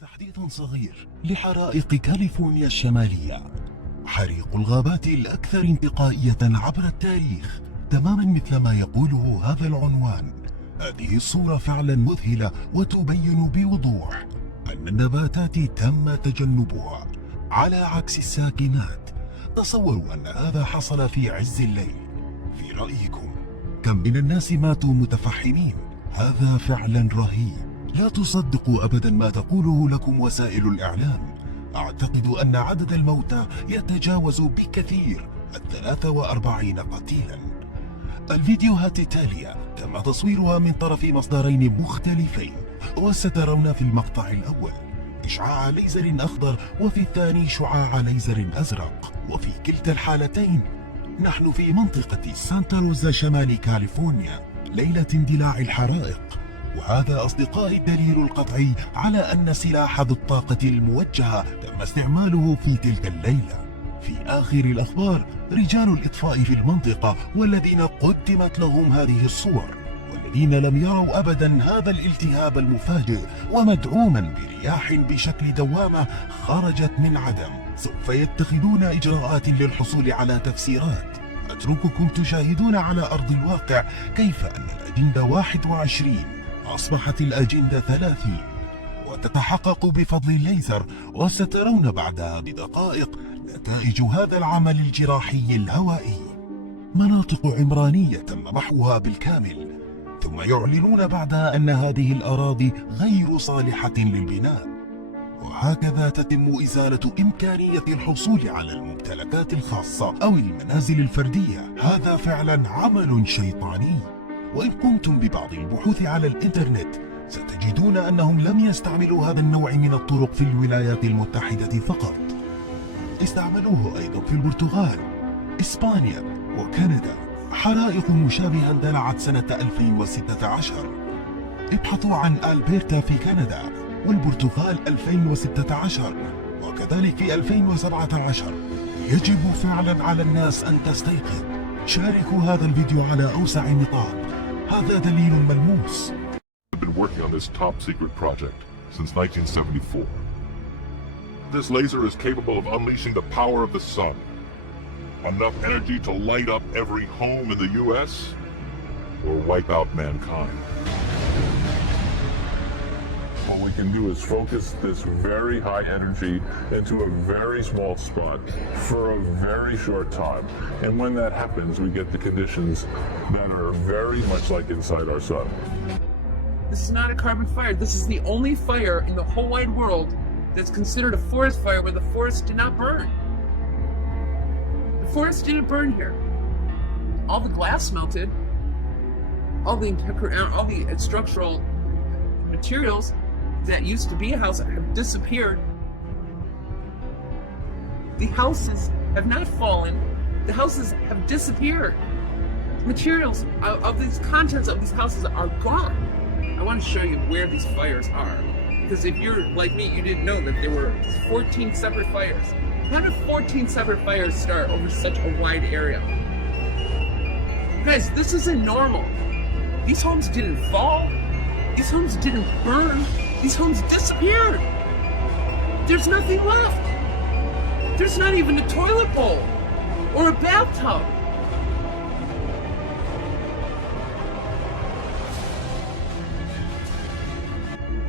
تحديث صغير لحرائق كاليفورنيا الشمالية. حريق الغابات الأكثر انتقائية عبر التاريخ، تماما مثل ما يقوله هذا العنوان. هذه الصورة فعلا مذهلة وتبين بوضوح أن النباتات تم تجنبها على عكس الساكنات. تصوروا أن هذا حصل في عز الليل. في رأيكم كم من الناس ماتوا متفحمين؟ هذا فعلا رهيب. لا تصدقوا أبدا ما تقوله لكم وسائل الإعلام. أعتقد أن عدد الموتى يتجاوز بكثير 43 قتيلا. الفيديوهات التالية تم تصويرها من طرف مصدرين مختلفين، وسترون في المقطع الأول إشعاع ليزر أخضر وفي الثاني شعاع ليزر أزرق، وفي كلتا الحالتين نحن في منطقة سانتا روزا شمال كاليفورنيا ليلة اندلاع الحرائق. وهذا أصدقائي الدليل القطعي على أن سلاح ذو الطاقة الموجهة تم استعماله في تلك الليلة. في آخر الأخبار رجال الإطفاء في المنطقة والذين قدمت لهم هذه الصور، والذين لم يروا أبدا هذا الالتهاب المفاجئ ومدعوما برياح بشكل دوامة خرجت من عدم، سوف يتخذون إجراءات للحصول على تفسيرات. أترككم تشاهدون على أرض الواقع كيف أن الأجندة 21 أصبحت الأجندة 30 وتتحقق بفضل الليزر، وسترون بعدها بدقائق نتائج هذا العمل الجراحي الهوائي. مناطق عمرانية تم محوها بالكامل، ثم يعلنون بعدها أن هذه الأراضي غير صالحة للبناء، وهكذا تتم إزالة إمكانية الحصول على الممتلكات الخاصة أو المنازل الفردية. هذا فعلا عمل شيطاني. وإن قمتم ببعض البحوث على الإنترنت ستجدون أنهم لم يستعملوا هذا النوع من الطرق في الولايات المتحدة فقط، استعملوه أيضا في البرتغال، إسبانيا وكندا. حرائق مشابهة اندلعت سنة 2016. ابحثوا عن ألبرتا في كندا والبرتغال 2016 وكذلك في 2017. يجب فعلا على الناس أن تستيقظ. شاركوا هذا الفيديو على أوسع نطاق، هذا دليل ملموس. I've been working on this top secret project since 1974. This laser is capable of unleashing the power of the sun. Enough energy to light up every home in the US or wipe out mankind. What we can do is focus this very high energy into a very small spot for a very short time. And when that happens, we get the conditions that are very much like inside our sun. This is not a carbon fire. This is the only fire in the whole wide world that's considered a forest fire where the forest did not burn. The forest didn't burn here. All the glass melted. All the structural materials that used to be a house have disappeared. The houses have not fallen. The houses have disappeared. The materials of these contents of these houses are gone. I want to show you where these fires are, because if you're like me, you didn't know that there were 14 separate fires. How did 14 separate fires start over such a wide area? Guys, this isn't normal. These homes didn't fall. These homes didn't burn. These homes disappeared. There's nothing left. There's not even a toilet bowl or a bathtub.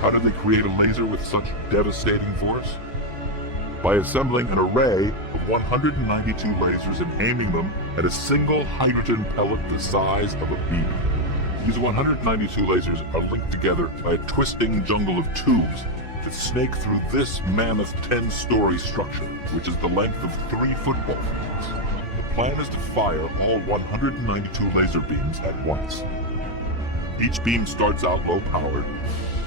How did they create a laser with such devastating force? By assembling an array of 192 lasers and aiming them at a single hydrogen pellet the size of a bean. These 192 lasers are linked together by a twisting jungle of tubes that snake through this mammoth 10-story structure, which is the length of 3 football fields. The plan is to fire all 192 laser beams at once. Each beam starts out low-powered,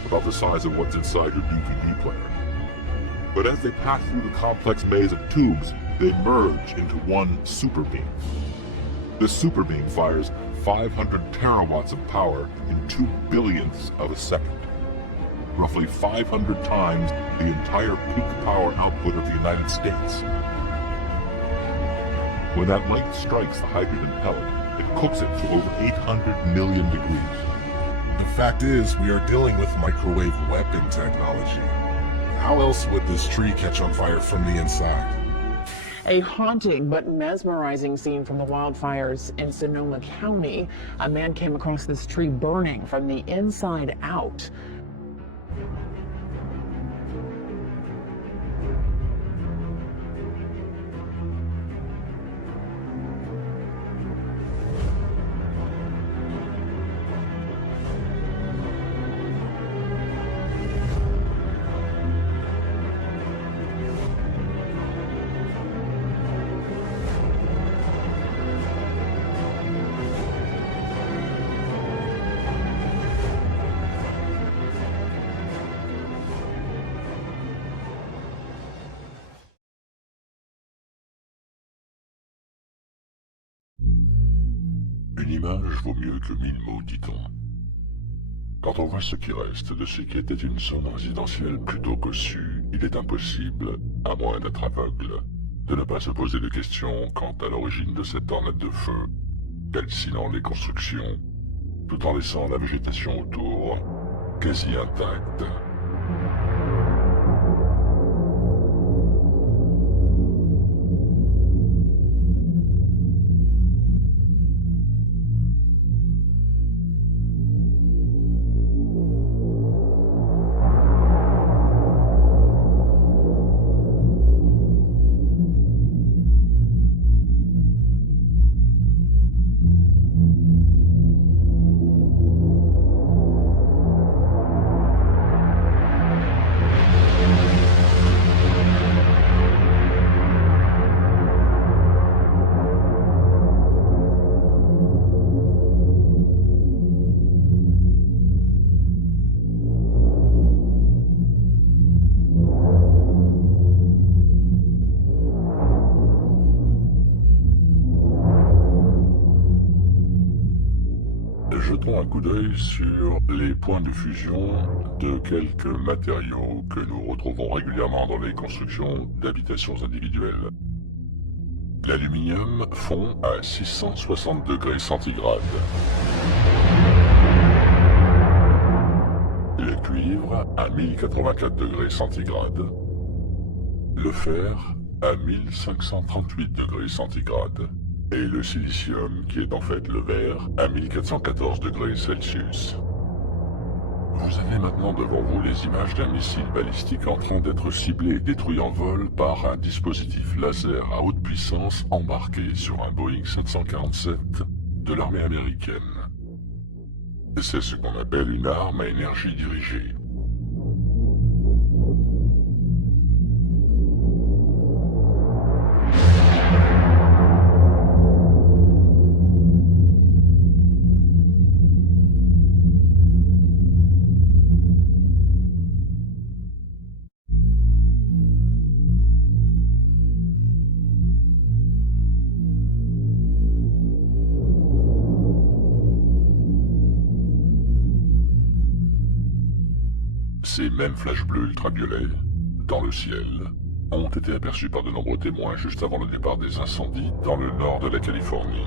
about the size of what's inside your DVD player. But as they pass through the complex maze of tubes, they merge into one super beam. This super beam fires 500 terawatts of power in 2 billionths of a second, roughly 500 times the entire peak power output of the United States. When that light strikes the hydrogen pellet, it cooks it to over 800 million degrees. The fact is, we are dealing with microwave weapon technology. How else would this tree catch on fire from the inside? A haunting but mesmerizing scene from the wildfires in Sonoma County. A man came across this tree burning from the inside out. Une image vaut mieux que 1000 mots, dit-on. Quand on voit ce qui reste de ce qui était une zone résidentielle plutôt cossue, il est impossible, à moins d'être aveugle, de ne pas se poser de questions quant à l'origine de cette tornade de feu, calcinant les constructions, tout en laissant la végétation autour quasi intacte. Jetons un coup d'œil sur les points de fusion de quelques matériaux que nous retrouvons régulièrement dans les constructions d'habitations individuelles. L'aluminium fond à 660 degrés centigrades. Le cuivre à 1084 degrés centigrades. Le fer à 1538 degrés centigrades. Et le silicium, qui est en fait le verre, à 1414 degrés Celsius. Vous avez maintenant devant vous les images d'un missile balistique en train d'être ciblé et détruit en vol par un dispositif laser à haute puissance embarqué sur un Boeing 747 de l'armée américaine. C'est ce qu'on appelle une arme à énergie dirigée. Ces mêmes flashs bleus ultraviolets, dans le ciel, ont été aperçus par de nombreux témoins juste avant le départ des incendies dans le nord de la Californie.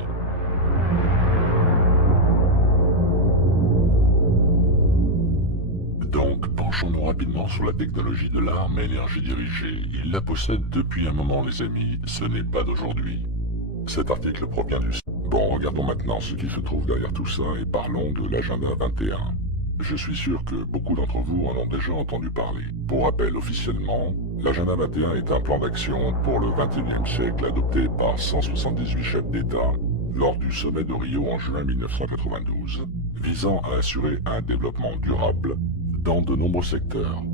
Donc, penchons-nous rapidement sur la technologie de l'arme à énergie dirigée. Ils la possèdent depuis un moment, les amis, ce n'est pas d'aujourd'hui. Cet article provient du... Bon, regardons maintenant ce qui se trouve derrière tout ça et parlons de l'agenda 21. Je suis sûr que beaucoup d'entre vous en ont déjà entendu parler. Pour rappel, officiellement, l'agenda 21 est un plan d'action pour le 21e siècle adopté par 178 chefs d'État lors du sommet de Rio en juin 1992, visant à assurer un développement durable dans de nombreux secteurs.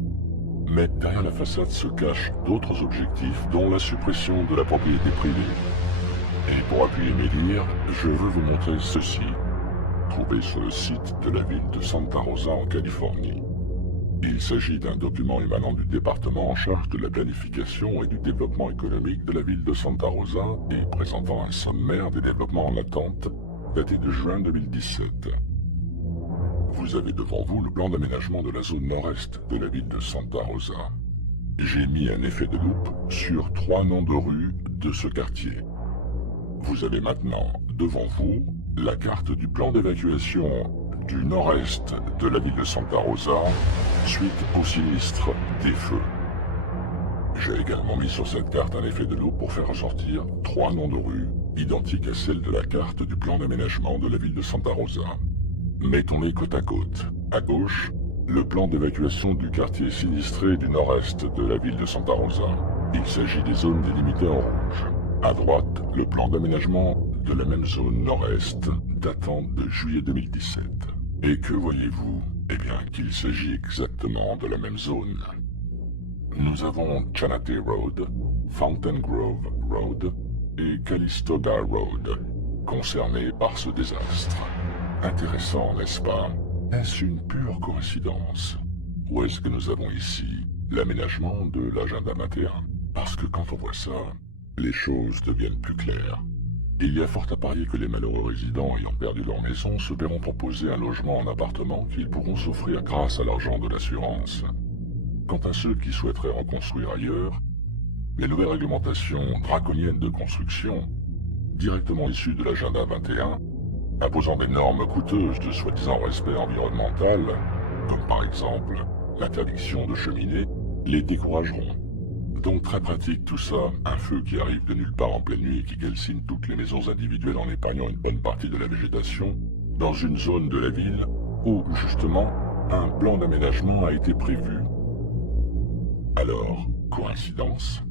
Mais derrière la façade se cachent d'autres objectifs, dont la suppression de la propriété privée. Et pour appuyer mes dires, je veux vous montrer ceci, trouvé sur le site de la ville de Santa Rosa en Californie. Il s'agit d'un document émanant du département en charge de la planification et du développement économique de la ville de Santa Rosa et présentant un sommaire des développements en attente daté de juin 2017. Vous avez devant vous le plan d'aménagement de la zone nord-est de la ville de Santa Rosa. J'ai mis un effet de loupe sur 3 noms de rues de ce quartier. Vous avez maintenant devant vous la carte du plan d'évacuation du nord-est de la ville de Santa Rosa suite au sinistre des feux. J'ai également mis sur cette carte un effet de loupe pour faire ressortir 3 noms de rues, identiques à celles de la carte du plan d'aménagement de la ville de Santa Rosa. Mettons-les côte à côte. À gauche, le plan d'évacuation du quartier sinistré du nord-est de la ville de Santa Rosa. Il s'agit des zones délimitées en rouge. À droite, le plan d'aménagement de la même zone nord-est, datant de juillet 2017. Et que voyez-vous? Eh bien, qu'il s'agit exactement de la même zone. Nous avons Chanate Road, Fountain Grove Road et Calistoga Road, concernés par ce désastre. Intéressant, n'est-ce pas? Est-ce une pure coïncidence? Ou est-ce que nous avons ici l'aménagement de l'agenda 21? Parce que quand on voit ça, les choses deviennent plus claires. Il y a fort à parier que les malheureux résidents ayant perdu leur maison se verront proposer un logement en appartement qu'ils pourront s'offrir grâce à l'argent de l'assurance. Quant à ceux qui souhaiteraient en construire ailleurs, les nouvelles réglementations draconiennes de construction, directement issues de l'agenda 21, imposant des normes coûteuses de soi-disant respect environnemental, comme par exemple l'interdiction de cheminer, les décourageront. Donc très pratique tout ça, un feu qui arrive de nulle part en pleine nuit et qui calcine toutes les maisons individuelles en épargnant une bonne partie de la végétation, dans une zone de la ville où, justement, un plan d'aménagement a été prévu. Alors, coïncidence ?